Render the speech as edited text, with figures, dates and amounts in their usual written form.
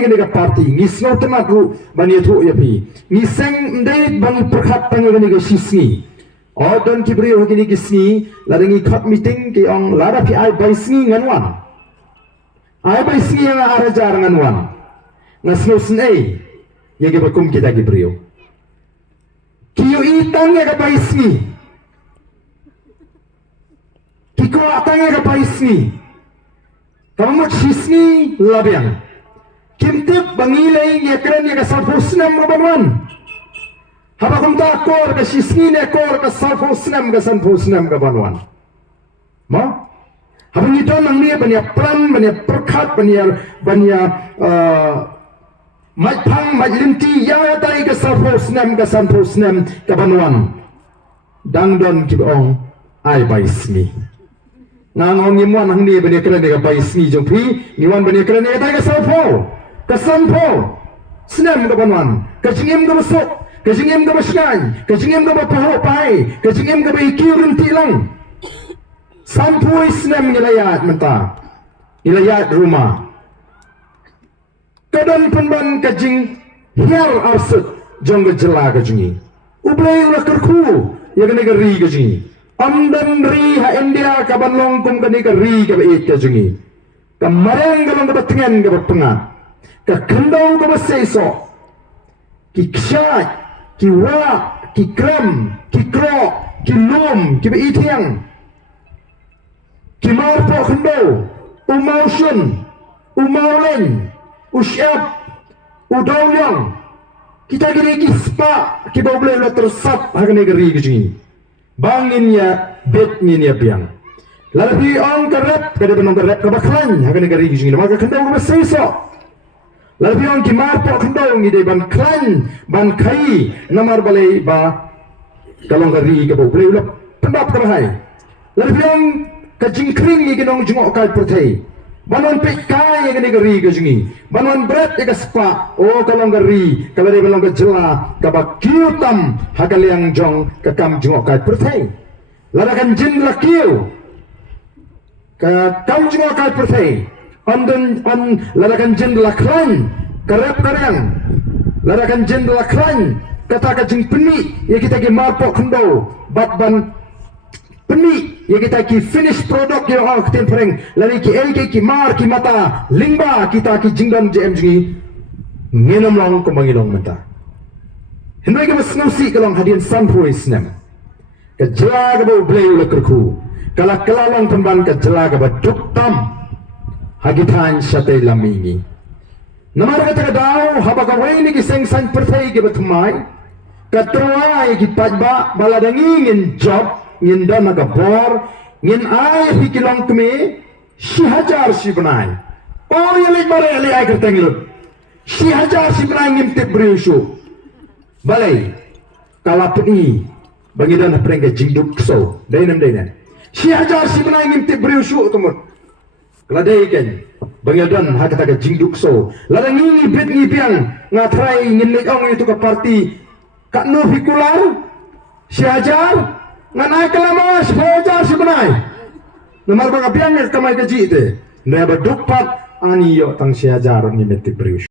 ngi ga party ngi snow temat ru bani thu ya pi ngi seng ndai bani perkhat tang ngi ga sisni odon ki bri ho gi sni la ngi khat meeting ki ong la da pi ai bai sni nganwan ai bai sni nga ara jar nganwan na snow snei ye ge bakum kita gi bri kiyo itang ga bai sni kiko atang ga bai sni kamu sisni labiang kimtip bangilay ngekren nga salfusnam mabanwan haba kumta kor ka sisni ne kor ka salfusnam ka sanfusnam ka banwan ma haba ngito nang niya banya plan banya perkhat banya majpang majlimti ya tay ka salfusnam ka sanfusnam ka banwan dangdon kibong ay baismi ngangong ngimuan hang ni bani kena dega bai sni jong pri ngiwan bani kena dega tai ka sanpo snam ka banwan ka jingim ka besok ka jingim ka besngan ka jingim ka paho pai ka jingim ka bai kiurun tilang sanpo snam ngilayat menta ilayat rumah kadan penban ka jing hiar arsut jong ka jela ka jingi ublay ula kerku ya kena ka ri ka jingi amdan ri ha India ka banlong kum kani ka ri ka bait ka jungi ka marang ka long ka batengan ka bapengat ka kendau ka basaiso ki kshat ki wa ki kram ki kro ki lum ki baitiang ki marpo kendau umausun umaulen usyap udaulyang kita gini ki spa ki boble la tersap ha kani ka ri ka jungi bangin ya bet ni ya biang lalu ong kerap kada benong kerap kabaklan hakan negari gijing maka kendau ka seiso lalu ong kimar po kendau ngi de ban klan ban kai namar balai ba kalong gari ka bo play ulap pendap terhai lalu ong ka jingkring ngi ginong jungok kai pertai banon pek kai ngi negari gijing banon berat ka spa o kalong gari kalau de belong ka jela ka ba kiutam hakal yang jong ka kam jungok kai pertai larakan jin lakiu ka kam jungok kai pertai on larakan jin laklan karep karang larakan jin laklan kata ka jing peni ya kita ki marpo khendo bat ban peni ya kita ki finish product yang ok tempereng lari ki elke ki mar ki mata lingba kita ki jingdam jm jingi nginam long kumangilong menta hendai ka masnusi kalong hadian sanpui snam ka jela ka bo blay ula kerku kala kalalong pemban ka jela ka ba duktam hagitan syate lamingi namar kata ka daw haba ka waini ki seng san pertai ki batumai ka truai ki pajba baladangi ngin job ngin dana ka bor ngin ay hikilong kami 1000 si benai oh yalik bare yalik ay kertenglut 1000 si benai ngim tip beriusu balai kalapuni bagi dana perengga jingduk so dainam 1000 si benai ngim tip beriusu tumut keladai kan bagi dan hakata ka jingduk so ladang ini bit ni piang ngatrai ngin leong itu ke parti kak no hikular 1000 nganai kelamas 1000 si benai nomor bagapiang kamai kaji te naya badukpat ani yo tang 1000 ni metik berius